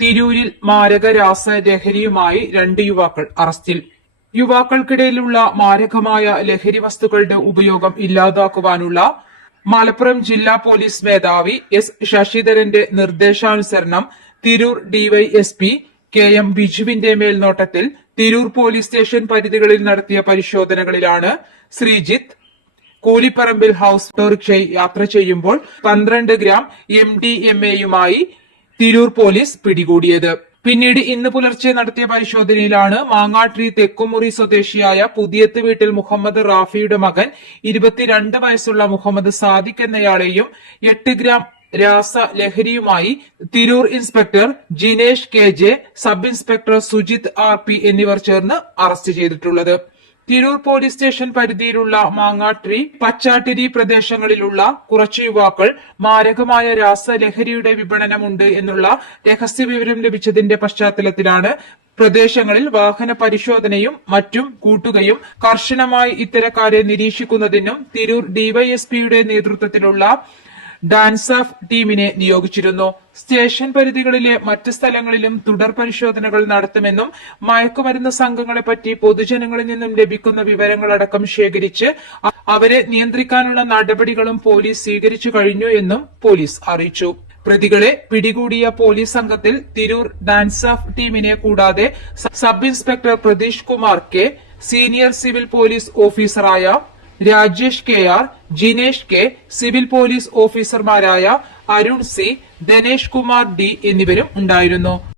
തിരൂരിൽ മാരക രാസ ലഹരിയുമായി രണ്ട് യുവാക്കൾ അറസ്റ്റിൽ. യുവാക്കൾക്കിടയിലുള്ള മാരകമായ ലഹരി വസ്തുക്കളുടെ ഉപയോഗം ഇല്ലാതാക്കുവാനുള്ള മലപ്പുറം ജില്ലാ പോലീസ് മേധാവി എസ് ശശിധരന്റെ നിർദ്ദേശാനുസരണം തിരൂർ ഡിവൈഎസ്പി കെ എം ബിജുവിന്റെ മേൽനോട്ടത്തിൽ തിരൂർ പോലീസ് സ്റ്റേഷൻ പരിധികളിൽ നടത്തിയ പരിശോധനകളിലാണ് ശ്രീജിത്ത് കൂലിപ്പറമ്പിൽ ഹൌസ് ടോറിക്ഷയിൽ യാത്ര ചെയ്യുമ്പോൾ പന്ത്രണ്ട് ഗ്രാം എം ഡി എം എയുമായി തിരൂർ പോലീസ് പിടികൂടിയത്. പിന്നീട് ഇന്ന് പുലർച്ചെ നടത്തിയ പരിശോധനയിലാണ് മാങ്ങാട്രി തെക്കുമുറി സ്വദേശിയായ പുതിയത്ത് വീട്ടിൽ മുഹമ്മദ് റാഫിയുടെ മകൻ ഇരുപത്തിരണ്ട് വയസ്സുള്ള മുഹമ്മദ് സാദിഖ് എന്നയാളെയും എട്ട് ഗ്രാം രാസ ലഹരിയുമായി Tirur inspector Jinesh K J sub inspector Sujith R P എന്നിവർ ചേർന്ന് അറസ്റ്റ് ചെയ്തിട്ടുള്ളത്. തിരൂർ പോലീസ് സ്റ്റേഷൻ പരിധിയിലുള്ള മാങ്ങാട്രി പച്ചാട്ടിരി പ്രദേശങ്ങളിലുള്ള കുറച്ച് യുവാക്കൾ മാരകമായ രാസലഹരിയുടെ വിപണനമുണ്ട് എന്നുള്ള രഹസ്യ വിവരം ലഭിച്ചതിന്റെ പശ്ചാത്തലത്തിലാണ് പ്രദേശങ്ങളിൽ വാഹന പരിശോധനയും മറ്റും കൂട്ടുകയും കർശനമായി ഇത്തരക്കാരെ നിരീക്ഷിക്കുന്നതിനും തിരൂർ ഡിവൈഎസ്പിയുടെ നേതൃത്വത്തിലുള്ള ഡാൻസ് ഓഫ് ടീമിനെ നിയോഗിച്ചിരുന്നു. സ്റ്റേഷൻ പരിധികളിലെ മറ്റ് സ്ഥലങ്ങളിലും തുടർ പരിശോധനകൾ നടത്തുമെന്നും മയക്കുമരുന്ന് സംഘങ്ങളെപ്പറ്റി പൊതുജനങ്ങളിൽ നിന്നും ലഭിക്കുന്ന വിവരങ്ങളടക്കം ശേഖരിച്ച് അവരെ നിയന്ത്രിക്കാനുള്ള നടപടികളും പോലീസ് സ്വീകരിച്ചു കഴിഞ്ഞു എന്നും പോലീസ് അറിയിച്ചു. പ്രതികളെ പിടികൂടിയ പോലീസ് സംഘത്തിൽ തിരൂർ ഡാൻസ് ഓഫ് ടീമിനെ കൂടാതെ sub inspector Pratheesh Kumar K senior civil police ഓഫീസറായ Rajesh K R Jinesh K civil police ഓഫീസർമാരായ അരുൺ സി ദിനേഷ് കുമാർ ഡി എന്നിവരും ഉണ്ടായിരുന്നു.